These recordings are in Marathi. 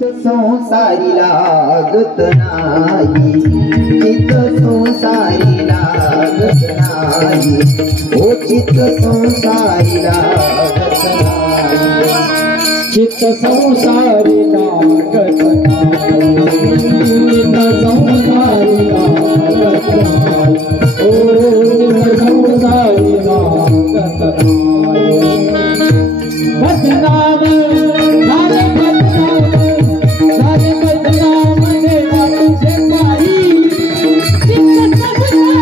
संसारी लागत नाही, चित संसारी लागत नाही, ओ चित संसारी लागत नाही, चित संसारी लागत नाही, चित संसारी लागत नाही, ओ चित संसारी लागत नाही। बदनाम झाले बदनाम देवा तुझे पायी, चित संसारी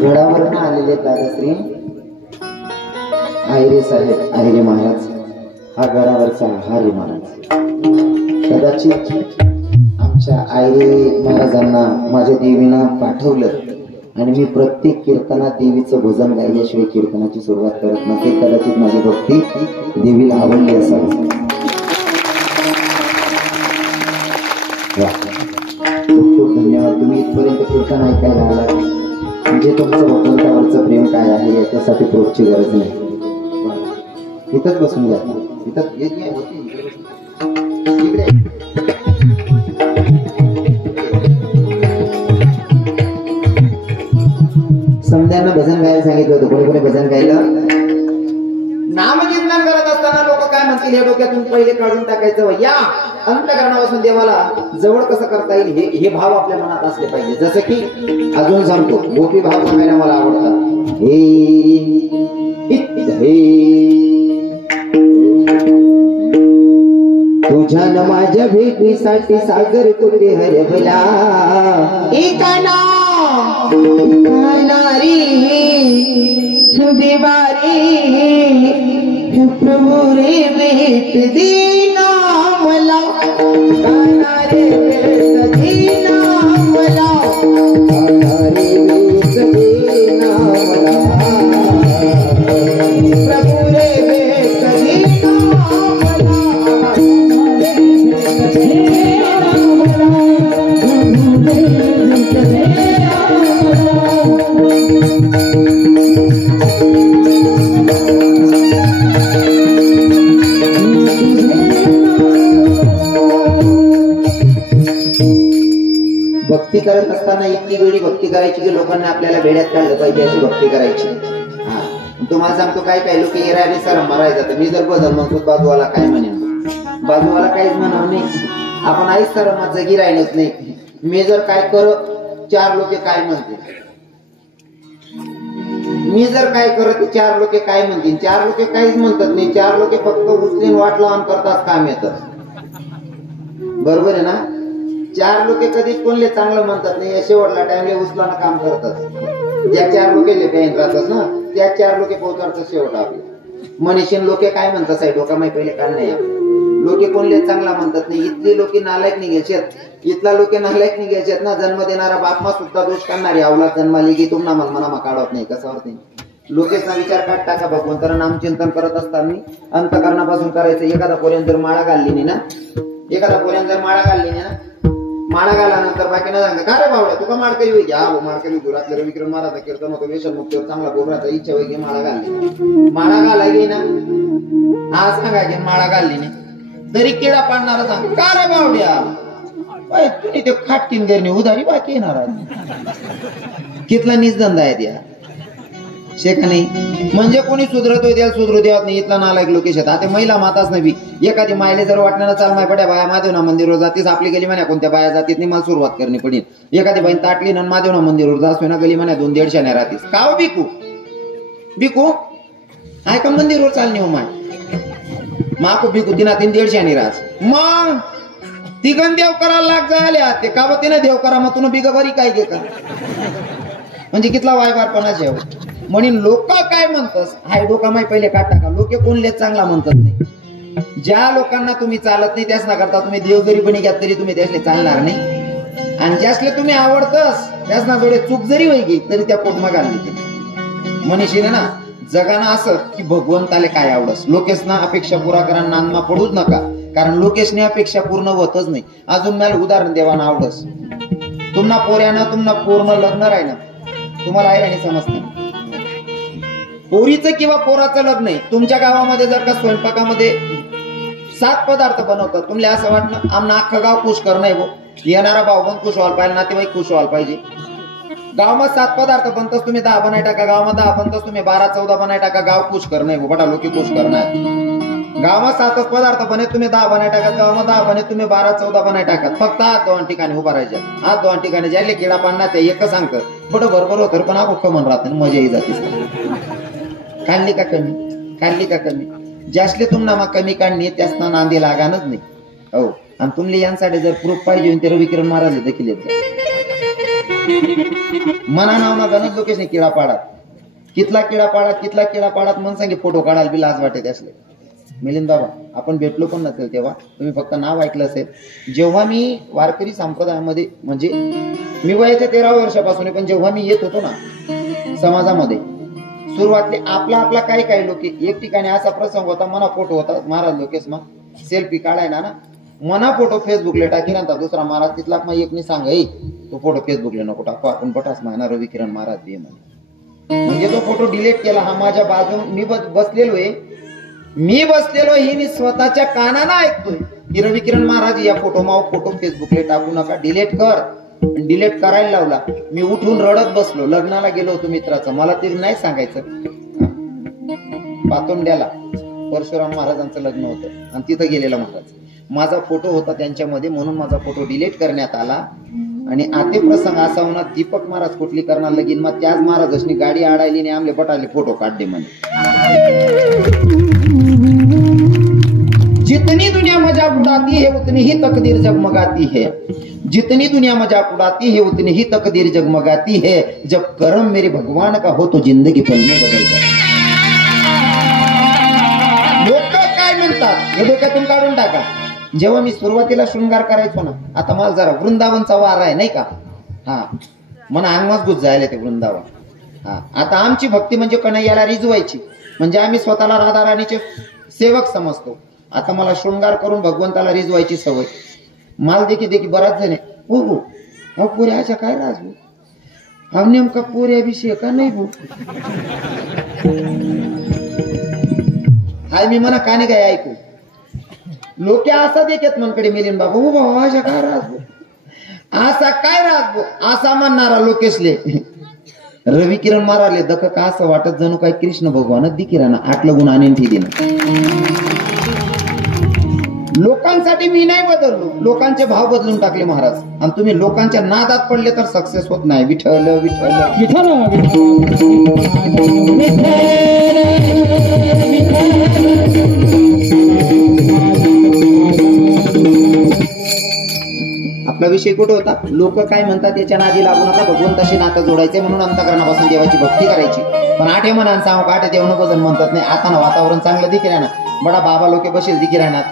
जोडावरून आलेले दादाश्री आहिरे साहेब आहिरे महाराज, हा गडावरचा हारी महाराज। कदाचित आमच्या आहिरे महाराजांना माझ्या देवीनं पाठवलं आणि मी प्रत्येक कीर्तनात देवीचं भजन गायल्याशिवाय कीर्तनाची सुरुवात करत नसे। कदाचित माझी भक्ती देवीला आवडली असावी। खूप खूप धन्यवाद। तुम्ही इथपर्यंत कीर्तन ऐकायला आलात म्हणजे तुमचं भगवंतावरचं प्रेम काय आहे याच्यासाठी प्रोपची गरज नाही। इथंच बसून घ्या, इथं इकडे समजांना भजन गायला सांगितलं होतं। कोणी कोणी भजन गायलं? नामचिंतन करत असताना लोक काय म्हणतील हे डोक्यातून पहिले काढून टाकायचं। या अंतःकरणापासून देवाला जवळ कसं करता येईल हे भाव आपल्या मनात असले पाहिजे। जसं की अजून सांगतो, गोपी भाव सांगायला मला आवडतात। तुझ्या न माझ्या भेटीसाठी सागर कुठे हरवला, एकाना देवारे प्रभू रे भेट देना मला, गाना रे भेट देना मला, गाना रे भेट देना मला, प्रभू रे भेट देना मला, भेट देना मला, प्रभू रे भेट देना मला। भक्ती करत असताना इतकी वेळी भक्ती करायची की लोकांना आपल्याला वेड्यात काढलं पाहिजे अशी भक्ती करायची। तुम्हाला सांगतो काय काय लोक येराने सर मरायला जातं। मी जर बदल म्हणतो बाजूवाला काय म्हणेन, बाजूवाला काहीच म्हणावं नाही। आपण आईच सर जगी राहिलंच नाही। मी जर काय कर चार लोक काय म्हणतील, मी जर काय करत चार लोक काय म्हणतील। चार लोक काहीच म्हणतात नाही, चार लोक फक्त उचलून वाट लावून करतात काम येतं। बरोबर आहे ना? चार लोक कधीच कोणले चांगलं म्हणतात नाही, शेवटला टाइमले उचलाना काम करतात। ज्या चार लोक बँक राहतात ना त्या चार लोक पोहोचतात शेवट आपले मनीषीन लोक काय म्हणतात साहेब डोका माहिती पहिले काय नाही। लोक कोणले चांगला म्हणतात नाही, इथली लोक नालायक निघायचे, इथला लोक नालायक निघायचे ना। जन्म देणारा बापमा सुद्धा दोष करणारी अवलाद जन्माली की तुम्हाला मनमा काढत नाही कसावर नाही। लोकेचा विचार काढ टाका भगवंताला नामचिंतन करत असताना अंतःकरणापासून करायचं। एखादा पोऱ्यान जर माळा घालली नाही ना, एखादा पोऱ्यान जर माळा घालली नाही ना, माळा घाल्यानंतर बाकीना सांगता का रे बावड्या तुका माळकरी होई घ्या, माळकरी दुरातले विक्रम महाराज कीर्तन होतं व्यसन मुक्तीवर चांगला बोलराचा इच्छा होई की माळा घालली, माळा घालाय गे ना आज सांगायचे माळा घालली नाही तरी किडा पाडणारा सांग का रे बावड्या तुम्ही ते खाटकीन करणे उधारी बाकी येणार कितला नीच धंदा आहे त्या शेका नाही। म्हणजे कोणी सुधरतोय त्याला सुधरू देत नाही, इथला नालायक लोकेश आहेत। आता महिला माताच नाही, एखादी मायले जर वाटण्याला चाल माय पड्या बाया माधवना मंदिरवर जातीस आपली गली म्हणा कोणत्या बाया जातीत नाही मला सुरुवात करणी पडेल। एखादी बाई ताटली ना माधवना मंदिरवर जासो ना गली म्हणा 200-150 नाही राहतीस का बिकू बिकू आहे का मंदिरवर चालणी हो माय माकू बिकू तिना 150 नाही राहस मग तिघन देव करायला लाग झाल्या ते का बा तिने देव करा मग तुला बिग बरी काय घे का म्हणजे कितला वायवारपणा जेव म्हणून लोक काय म्हणतात हाय डोका माय पहिले काढ टाका लोक कोणले चांगला म्हणतात नाही ज्या लोकांना तुम्ही चालत नाही त्याच ना करता तुम्ही देव जरी बनी घ्या तरी तुम्ही त्यासले चालणार नाही, आणि ज्यासले तुम्ही आवडतस त्याच ना जोडे चूक जरी होई तरी त्या पोटमा घालली ते मनीषीने ना जगाना असं की भगवंताले काय आवडस, लोकेशना अपेक्षा पुरा करा नांदमा पडूच नका, कारण लोकेशने अपेक्षा पूर्ण होतच नाही. अजून मला उदाहरण देवाना आवडस, तुम्हाला पोऱ्यानं तुम्हाला पूर्ण लग्न राहिना तुम्हाला आहे आणि समजते पोरीचं किंवा पोराचं लग्न आहे. तुमच्या गावामध्ये जर का स्वयंपाकामध्ये 7 पदार्थ बनवतात, तुम्हाला असं वाटणं आमना अख्खं गाव खुश करणं आहे, येणारा भाऊ पण खुश व्हायला पाहिजे, नातेवाईक खुश व्हायला पाहिजे. गावात 7 पदार्थ बनतच तुम्ही 10 बनाय टाका, गावात 10 बनतच तुम्ही 12-14 बनाय टाका, गाव खुश करणं आहे, बटा लोक खुश करणं आहे. गावात 7 पदार्थ बने तुम्ही 10 बनाय टाका, गावात 10 बने तुम्ही 12-14 बनाय टाका. फक्त हात 2 ठिकाणी उभा राहायच्या, हात 2 ठिकाणी ज्याले किडा पाडणार ते एक सांगतं बट बरोबर होतं, पण आपण म्हण राहत मजाही जाते. काढली का कमी, काढली का कमी, ज्यासले तुम्हाला मग कमी काढणे त्यासना नांदी लागानच नाही. हो, आणि तुम्ही यांसाठी जर प्रूफ पाहिजे ते रविकिरण महाराज देखील येत मना नावना गणित लोकेशने किडा पाडात, कितला किडा पाडात मन सांगे फोटो काढायला बी लाज वाटे त्यासले. मिलिंद बाबा आपण भेटलो पण नसेल तेव्हा, तुम्ही फक्त नाव ऐकलं असेल. जेव्हा मी वारकरी संप्रदायामध्ये म्हणजे मी वयाच्या 13 वर्षापासून, पण जेव्हा मी येत होतो ना समाजामध्ये सुरुवातले आपला काही लोक, एक ठिकाणी असा प्रसंग होता, मना फोटो होता महाराज लोकेश मग सेल्फी काढायला ना, मना फोटो फेसबुकला टाकी नंतर दुसरा महाराज तिथला मग एकनी सांग तो फोटो फेसबुकला नको टाकू, आपण पटास मायना रविकिरण महाराज बी म्हणजे तो फोटो डिलीट केला. हा माझ्या बाजू मी बसलेलो ही मी स्वतःच्या कानानं ऐकतोय की रविकिरण महाराज या फोटो फेसबुकला टाकू नका, डिलीट कर. डिलीट करायला लावला. मी उठून रडत बसलो. लग्नाला गेलो होतो मित्राचं, मला ते नाही सांगायचं. पातोंड्याला परशुराम महाराजांचं लग्न होतं आणि तिथं गेलेला महाराज, माझा फोटो होता त्यांच्यामध्ये, म्हणून माझा फोटो डिलीट करण्यात आला. आणि आते प्रसंग असा होणार, दीपक महाराज कुठली करणार लगीन, मग त्याच महाराजांनी गाडी आडायली आणि आमले बटाले फोटो काढले म्हणे. जितनी दुनिया मजाक उड़ाती है उतनी ही तकदीर जगमगाती है, जितनी दुनिया मजाक उड़ाती है उतनी ही तकदीर जगमगाती है, जब कर्म मेरे भगवान का हो तो जिंदगी पल में बदल जाए. लोक काय म्हणतात हे डोक्यातून काढून टाका. जेव्हा मी सुरुवातीला शृंगार करायचो ना, आता मला जरा वृंदावनचा वार आहे नाही का, हा मना अंगच गुज जायला ते वृंदावन. हा आता आमची भक्ती म्हणजे कन्हैयाला रिजवायची, म्हणजे आम्ही स्वतःला राधा राणीचे सेवक समजतो. आता मला शृंगार करून भगवंताला रिजवायची सवय. माल देखी बराच जण हो पुऱ्या अशा काय राज भाऊ, हा नेमका पोऱ्याविषयी का नाही भाऊ, हाय मी म्हणा काने काय ऐकू. लोक असा देखत मनकडे मिलिंद बाबा हो बाबा अशा काय राज भाऊ, असा काय राज भाऊ असा म्हणणारा लोकेशले रविकिरण माराले दख का असं वाटत जणू काय कृष्ण भगवानच दिकिराना आटलं गुण आणीन ठी दिलं. लोकांसाठी मी नाही बदललो, लोकांचे भाव बदलून टाकले महाराज, आणि तुम्ही लोकांच्या नादात पडले तर सक्सेस होत नाही. विठ्ठल विठ्ठल विठ्ठल. आपला विषय कुठे होता, लोक काय म्हणतात याच्या नादी लागू नका, भगवंताशी नातं जोडायचे म्हणून अंतःकरणापासून देवाची भक्ती करायची. पण आठे म्हणा सांगू का आठे देव नको जण म्हणतात नाही. आता ना वातावरण चांगलं दिकी राहणार, बडा बाबा लोक बसेल दिकी राहणार.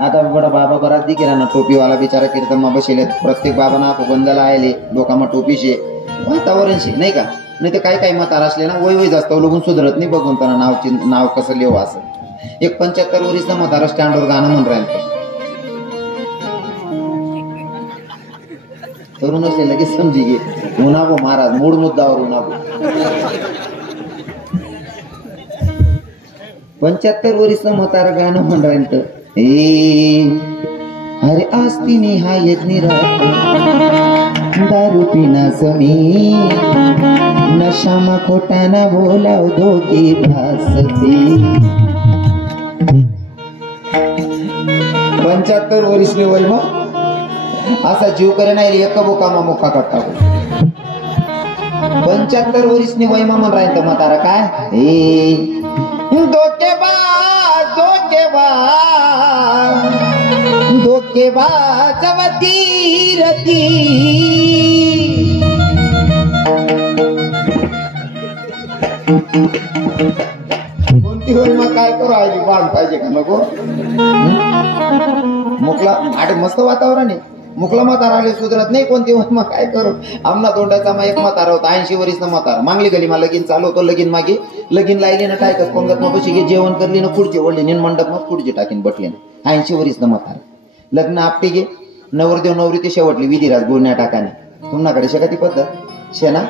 आता बडा बाबा बराच दिकी राहणार, टोपीवाला बिचारा कीर्तन बसेल, प्रत्येक बाबांना बंदला आले लोकांना टोपीशे वातावरणशी नाही का. नाही तर काही म्हातारा असले ना वय जास्त लोकून सुधरत नाही, भगवंताना नाव कसं लिहू असं. एक 75 वर्षीचा म्हातारा स्टँडवर गाणं म्हण राहिलं, तरुण असले लगेच समजी घे उन्हावो महाराज मूड मुद्दावर उन्हावो. 75 वर्षीचं म्हातारा गाणं म्हण राहिलं, अरे आस्ती निहायत निरात दारू पिना समी नशामा खोटाना बोलाव दोघी भासते. 75 वर्षी वय मग असा जीव करे नाही एक बोकामा मोका करता. 75 वर्षी वयमा म्हण राहिलं म्हातारा काय धोकेबाज वतीरती कोणती होईल मग काय करू आली बाण पाहिजे का नको मुकला आठ मस्त वातावरण आहे मुकला म्हातारा आले सुधरत नाही कोणती होईल मग काय करू आमना तोंडाचा मग एक म्हातारा होता 80 वर्षाचा म्हातारा मागली गली मला लगीन चालू होतो लगीन मागे लगीन लायली ना काय कर पंगत मग कशी जेवण करली ना खुर्ची ओढली नि मंडप मग खुर्ची टाकीन बटली ना 80 वर्षाचा म्हातारा लग्न आपटे गे नवरदेव नवरी ते शेवटली विधिराज गुळण्या टाकाने तुमच्याकडे शेका ती पद्धत शेना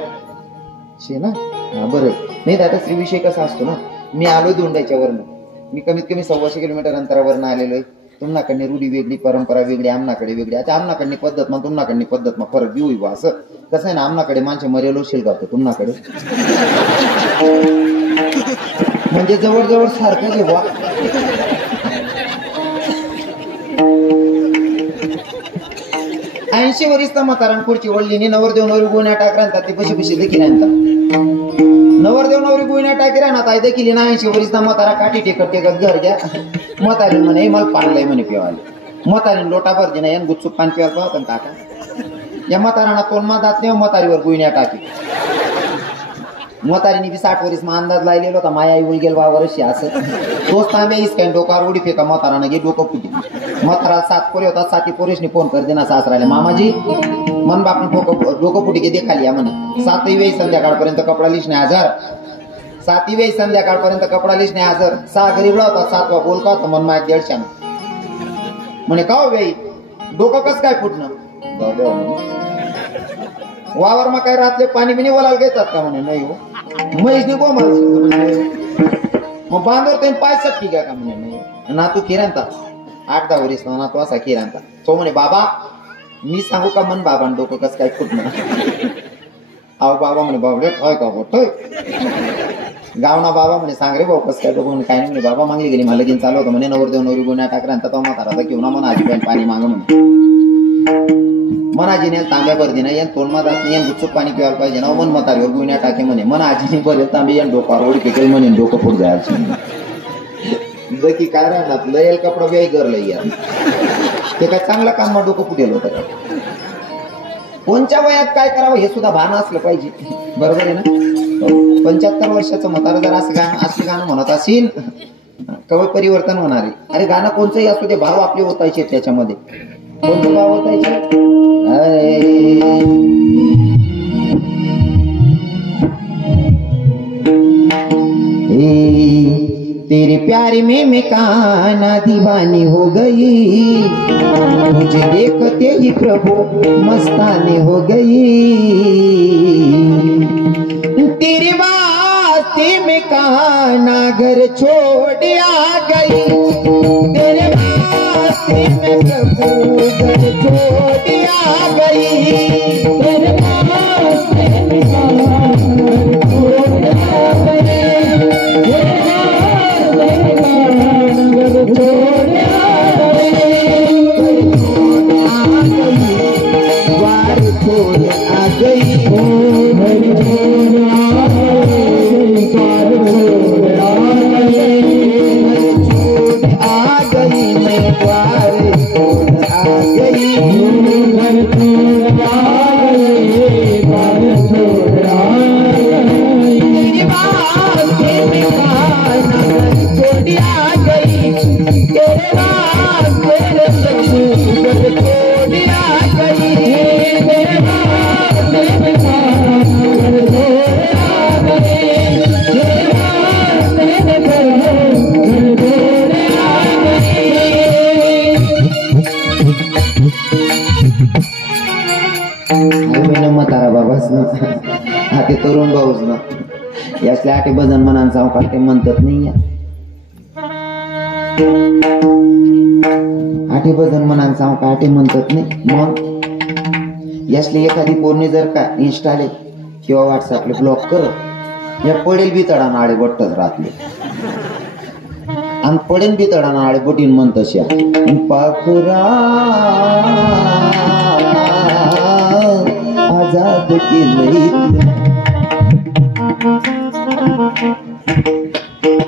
शेना हा बरं नाही दादा श्रीविषय कसा असतो ना मी आलो दोंडाच्यावरनं मी कमीत कमी 125 किलोमीटर अंतरावरनं आलेलो आहे तुमनाकडनी रूढी वेगळी परंपरा वेगळी आमनाकडे वेगळी आता आमनाकडनी पद्धत मग तुमनाकडनी पद्धत मग फरक घेऊ बा असं कसं आहे ना आमनाकडे माणसे मरेलो शिलगावतो तुमनाकडे म्हणजे जवळजवळ सारखं जे बा 80 वर्षाचा म्हातारा खुर्ची ओढली नवरदेव नवरी गुन्ह्या टाकरांतात ते पशी पशी देखील आणतात नवरदेव नवरी गुन्ह्या टाकी राहणार आहे देखील ना 80 वर्षाचा म्हातारा काठी टेकत टेकत घर घ्या म्हातारीन म्हणे मला पाणलंय म्हणे पिवाले म्हातारीन लोटा भरती नाही गुच्चूक पाणी पिवा पाहत काका या म्हातारांना तोंड जात नाही म्हातारीवर गुन्ह्या टाकी म्हातारीने बी 60 वर्ष अंदाज लायलेला होता माया आई गेल 12 वर्षी असं तोच तांब्या इसकाय डोकार उडी फेका म्हातारानं घे डोकं फुटी म्हातारा 7 पोरे होता 7 पोरेशनी फोन कर देना सासरायला मामाजी मन बापन डोकं फुटी घे देखाली या म्हणे 7 वेळी संध्याकाळपर्यंत कपडा लिहिणे हजर 7 वेळी संध्याकाळपर्यंत कपडा लिहिणे हजर 6 गरीबला होता 7वा बोलका होता मन माय 150 म्हणे का वेळी डोकं कस काय फुटणं वावर मग काय रातले पाणी बिनी वलाल घेतात का म्हणे नाही हो म्हैसनी गो मग बांधवर त्यांनी पाय सटकी घ्या का म्हणे नाही ना तू किरांता 8-10 वर्ष ना तू असा किरांता तो म्हणे बाबा मी सांगू का मन बाबा डोकं कसं काय फुटणं अहो बाबा म्हणे बाबा ठय का बोटय गावना बाबा म्हणे सांग रे भाऊ कसं काय डोकं म्हणे काय नाही म्हणे बाबा मागली गेली मला लगीन चालू होतं म्हणे नवरदेव नवरी गुन्ह्या टाकरांता तो म्हातारा घेऊन म्हणा आजी पाणी माग म्हणे मनाजीने तांब्या भरती ना या तोंडमा जात नाही गुच्चूक पाणी पिवायला पाहिजे ना मन म्हातारीवर गुन्ह्या टाके म्हणे मन आजीने भरेल तांबे या डोकावर ओढी फेकेल म्हणे डोकं फुट जायचं जकी काय राहणार लयल कपडा व्याय गरलंय यार ते काय चांगलं काम मग डोकं फुटेल होतं कोणत्या वयात काय करावं हे सुद्धा भान असलं पाहिजे बरोबर आहे ना 75 वर्षाचं म्हातारा जर असं गाणं म्हणत असेल कवय परिवर्तन होणार आहे अरे गाणं कोणचंही असू दे भाव आपले होतायचे त्याच्यामध्ये कोणते भाव होतायचे तेरे प्यार में मैं काना दीवानी हो गई मुझे देखते ही प्रभु मस्तानी हो गई तेरे वास्ते में काना घर छोड़ आ गई तेरे वास्ते में प्रभु घर छोड़ आ गई तेरे वास्ते में काना घर छोड़ आ गई हाते तरुण भाऊच ना यातले आटे भजन मनांचा अवकाश ते म्हणतात नाही आटे भजन मनांचा अवकाश आटे म्हणतात नाही मग यासले एखादी पोरणी जर का इन्स्टाले किंवा व्हॉट्सअपले ब्लॉक कर या पडेल बी तडा नाळे बट्टच राहतले आणि पडेल बी तडा नाळे बटीन म्हणतशा पाखरा आजाद केलंय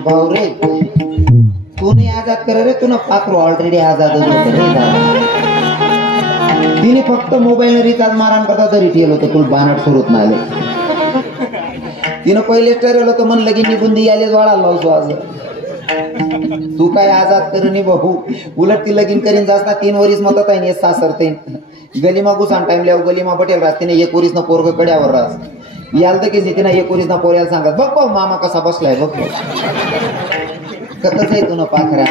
भाऊ रे तू नाही आजाद कर रे तू ना पाखरू ऑलरेडी आजाद तिने फक्त मोबाईल रिचार्ज मारान करता तरी ठेवलं होतं तुला बानाट सुरत नाही तिनं पहिले ठरवलं होतं म्हणलं की निबुंदी आले वाळा लावतो आज तू काय आजाद करणी भाऊ, उलट ती लगीन करीन जास्ता 3 वरीस मतात आहे ने सासरते गलीमा घुसान टाइम लिहाव गलीमा बटेल रास्ते 1 वरीस न पोरग कड्यावर रास याल तर की तिने 1 वरीस ना पोऱ्याला सांगत बघ बघ मामा कसा बसलाय बघ कतच आहे तू न पाखऱ्या.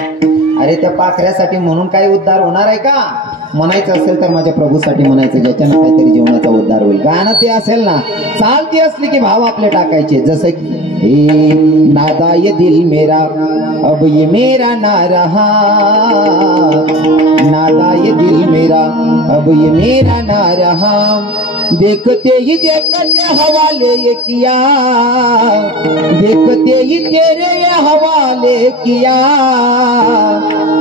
अरे त्या पाखऱ्यासाठी म्हणून काही उद्धार होणार आहे का? म्हणायचं असेल तर माझ्या प्रभूसाठी म्हणायचं, ज्याच्यानं काहीतरी जीवनाचा उद्धार होईल. गाणं ते असेल ना, चालती असली की भाव आपले टाकायचे. जसं की नादा ये दिल मेरा अब ये मेरा ना रहा, नादा ये दिल मेरा अब ये मेरा ना रहा, देखते ही देखते हवाले ये किया, देखते ही तेरे ये हवाले किया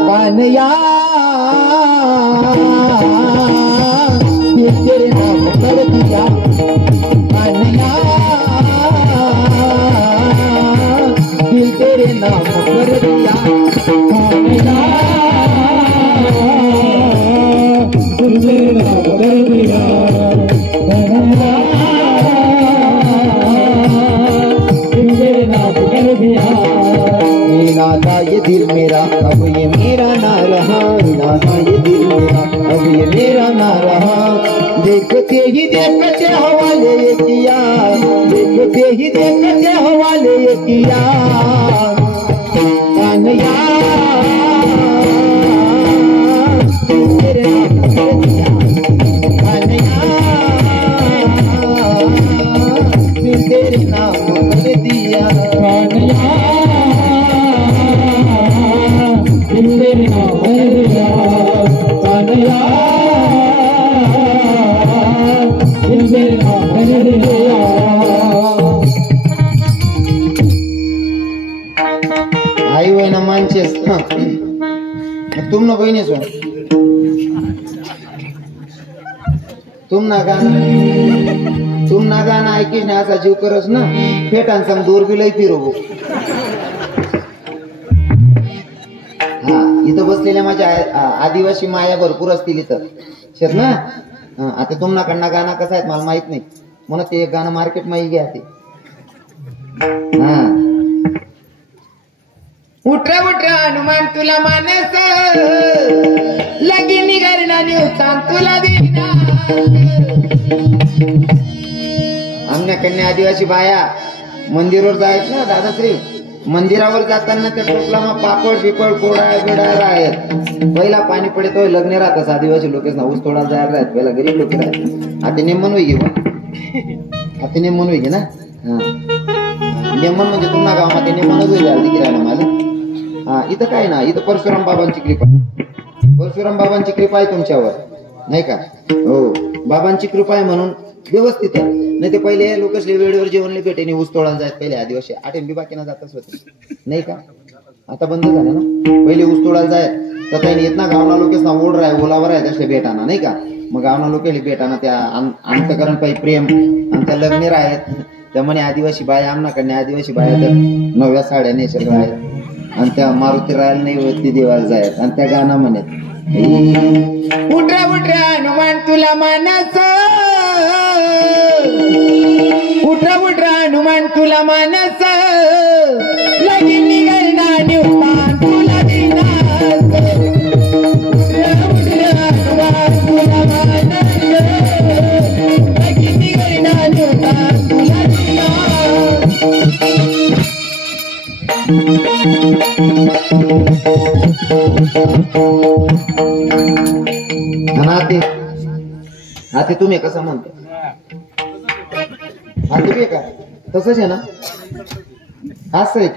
कान्या, तेरे नाम कर दिया कान्या, दिल तेरे नाम कर दिया कान्या, दिल तेरे नाम कर दिया कान्या, दिल तेरे नाम कर दिया. नादा ये दिल मेरा अब ये मेरा ना रहा, नादा ये दिल मेरा अब ये मेरा ना रहा, देखते ही देखते हवाले ये किया, देखते ही देखते हवाले ये किया कान्या, तेरे नाम कर दिया कान्या, तेरे नाम कर दिया कान्या, तेरे नाम कर दिया कान्या, तेरे नाम कर दिया. आई वय ना मानचेस तुम ना बहिणीच हो तुम ना गाणं ऐकीस ना असा जीव करस ना फेटान सांग दूर बी लई फिरवू. हा इथं बसलेल्या माझ्या आदिवासी माया भरपूर असतील इथं शेत ना. आता तुमनाकडनं गाणं कसं आहे मला माहित नाही म्हणून ते एक गाणं मार्केट मध्ये घ्या ते. हा उठरा उठरा हनुमान तुला मानस लगी निघाला निवता तुला देना. आमच्याकडनं आदिवासी बाया मंदिरावर जायत ना दादाश्री, मंदिरावर जाताना त्या टोपलामा पापड बिपड कोडा बिडा आहेत. पहिला पाणी पडे तो लग्न राहतच आदिवासी लोक ना ऊस तोडा जायला राहत, पहिला गरीब लोक राहत. आता नेमन होई घेऊ आता नेमन होई घे ना. हा नेमन म्हणजे तुम्हाला गावामध्ये नेमनच होईल किरायला मला. हा इथं काय ना, इथं परशुराम बाबांची कृपा, परशुराम बाबांची कृपा आहे तुमच्यावर नाही का. हो बाबांची कृपा आहे म्हणून व्यवस्थित आहे. नाही ते पहिले लोक वेळेवर जेवणले भेटेने ऊस तोडायला जायत. पहिले आदिवासी आठेंबी बाकीना जातच होते नाही का. आता बंद झालं ना. पहिले ऊस तोडायला जायत तर काही येत ना गावना लोकेस ना ओढ आहे ओलावर आहे तसले भेटाना नाही का. मग गावना लोकेले भेटाना त्या अंतकरण पाहिजे प्रेम आमच्या लग्नेर आहेत. त्यामुळे आदिवासी बाया आमनाकडे आदिवासी बाया तर नव्या साड्या नेसत आहेत आणि त्या मारुती राहायला नाही होती देवाला जायत आणि त्या गाणं म्हणत उठरा उठरा हनुमान तुला मानस, उठरा उठरा हनुमान तुला मानस लगी निघाला निवता तुला देना. उठरा हनुमान तुला मानस लगी निघाला निवता तुला देना. हाती तुम्ही कसं म्हणतो हाती बी का तसंच आहे ना. असं आहे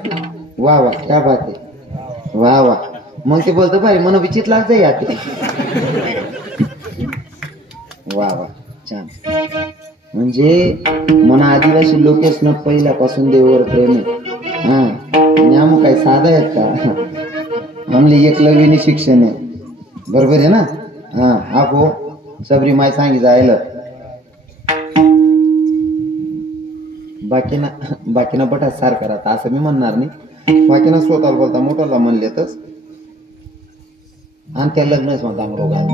वा वा क्या बात आहे वा वा. मग ते बोलतो भाई मन विचित लागतंय हाती. वा वा छान. म्हणजे मना आदिवासी लोकेश न पहिल्यापासून देवावर प्रेम आहे. हा आणि आम काय साधा आहेत का आमले एकलव्याने शिक्षण आहे बरोबर आहे ना. हा आपो सबरी माय सांगी जायला बाकीना बटा सार करा असं मी म्हणणार नाही. बाकीना स्वतःला बोलता मोठ्याला म्हणलेतच आणि त्या लग्नच म्हणता रोगात.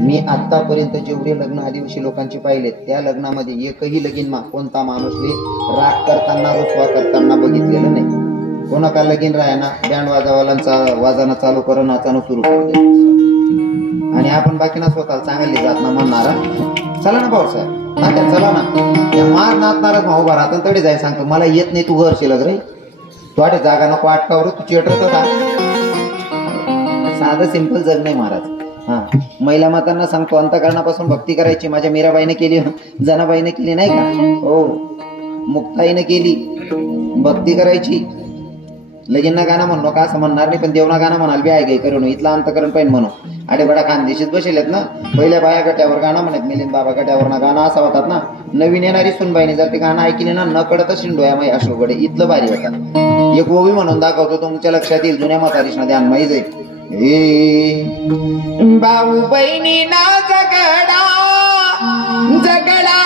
मी आतापर्यंत जेवढे लग्न आदिवासी लोकांची पाहिलेत त्या लग्नामध्ये एकही लगीन कोणता माणूसले राग करताना रुसवा करताना बघितलेलं नाही. कोणाका लगीन राहा ना बँड वाजावाल्यांचा वाजानं चालू करून नाचानं सुरू करते आणि आपण बाकीना स्वतःला चांगली जात ना म्हणणारा चला ना भाऊसाहेब आता चला ना या मार नाचणारच भाऊ उभा राहता तरी जाय सांगतो मला येत नाही तू घर शिलग रे तू आठे जागा नको अटकावर तू चिटरत का साधं सिंपल जग नाही महाराज हा महिला मातांना सांगतो अंतःकरणापासून भक्ती करायची माझ्या मीराबाईने केली जनाबाईने केली नाही का हो मुक्ताईने केली भक्ती करायची लगीन ना गाणं म्हणू का असं म्हणणार नाही पण देवना गाणं म्हणाल बी आहे गे करून इथला अंतकरण पाहिजे म्हणू आडे बडा खानदेशीत बसलेत ना पहिल्या बाया गट्यावर गाणं म्हणत मिलिंद बाबा गट्यावर ना गाणं असं होतात ना नवीन येणारी सुनबाईने जर ते गाणं ऐकले ना न कळतच शिंडोया माई अशोकडे इथलं भारी होतात एक ओवी म्हणून दाखवतो तुमच्या लक्षात येईल जुन्या म्हातारीशना ध्यान माही जाईल भाऊ बहिणी ना जगडा जगडा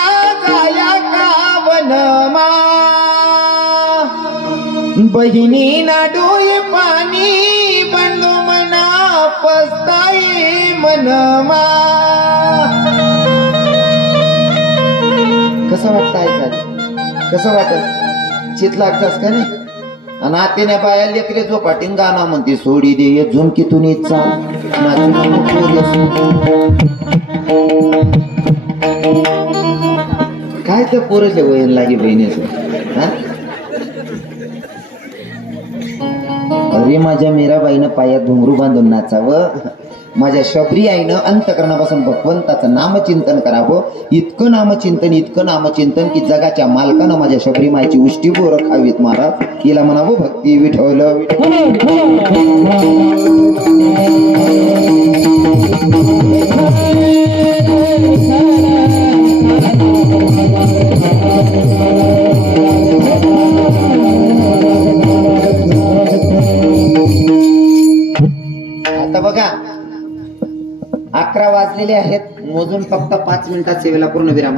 जाया कावनमा बहिणी ना डोळे पाणी बंदो मना पस्ताई मनमा कसं वाटतं ऐकायला कसं वाटत चित लागतास का नाही आणि आत्याने बाया लेकरे झोपाटीन गाणं म्हणते सोडी दे झुमकीतून चाल काय तर पोरले वयन लागे बहिणीच अरे माझ्या मीराबाईनं पायात घुंगरू बांधून नाचावं माझ्या शबरी आईनं अंतकरणापासून भगवंताचं नामचिंतन करावं इतकं नामचिंतन की जगाच्या मालकानं माझ्या शबरी माईची उष्टी बोरं खावीत महाराज हिला म्हणावं भक्ती विठवल आता बघा 11 वाजलेले आहेत मोजून फक्त 5 मिनिटात सेवेला पूर्ण विराम